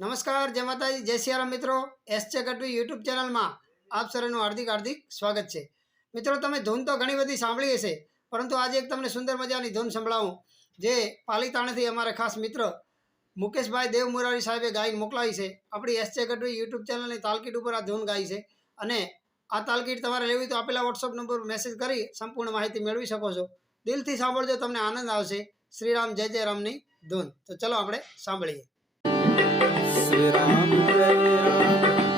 નમસ્કાર, જય માતાજી, જય સિયારામ મિત્રો. એસ જે ગઢવી યુટ્યુબ ચેનલમાં આપ સર્વેનું હાર્દિક હાર્દિક સ્વાગત છે. મિત્રો, તમે ધૂન તો ઘણી બધી સાંભળી હશે, પરંતુ આજે એક તમને સુંદર મજાની ધૂન સંભળાવું, જે પાલીતાણાથી અમારા ખાસ મિત્ર મુકેશભાઈ દેવ મુરારી સાહેબે ગાઈને મોકલાવી છે. આપણી એસ જે ગઢવી યુટ્યુબ ચેનલની તાલકીટ ઉપર આ ધૂન ગાઈ છે અને આ તાલકીટ તમારે લેવી તો આપેલા વોટ્સઅપ નંબર મેસેજ કરી સંપૂર્ણ માહિતી મેળવી શકો છો. દિલથી સાંભળજો, તમને આનંદ આવશે. શ્રીરામ, જય જય રામની ધૂન. તો ચલો આપણે સાંભળીએ. Ram Jai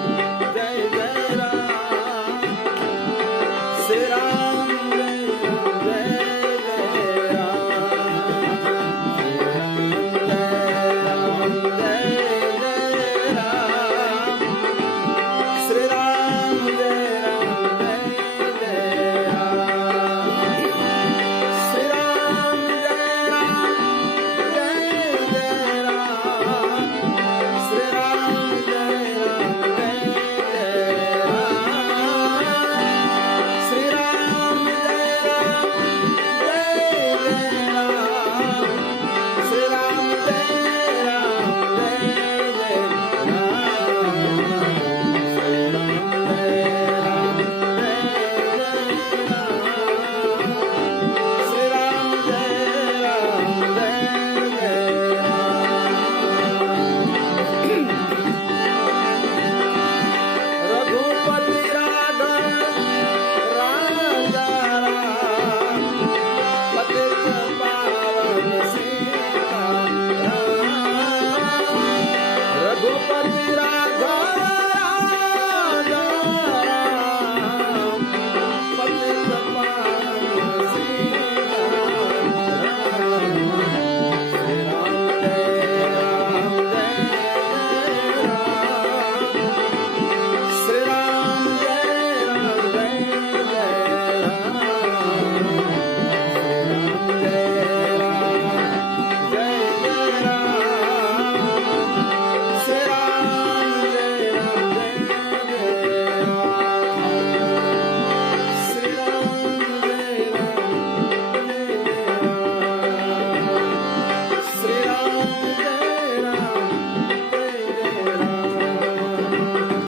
Nobody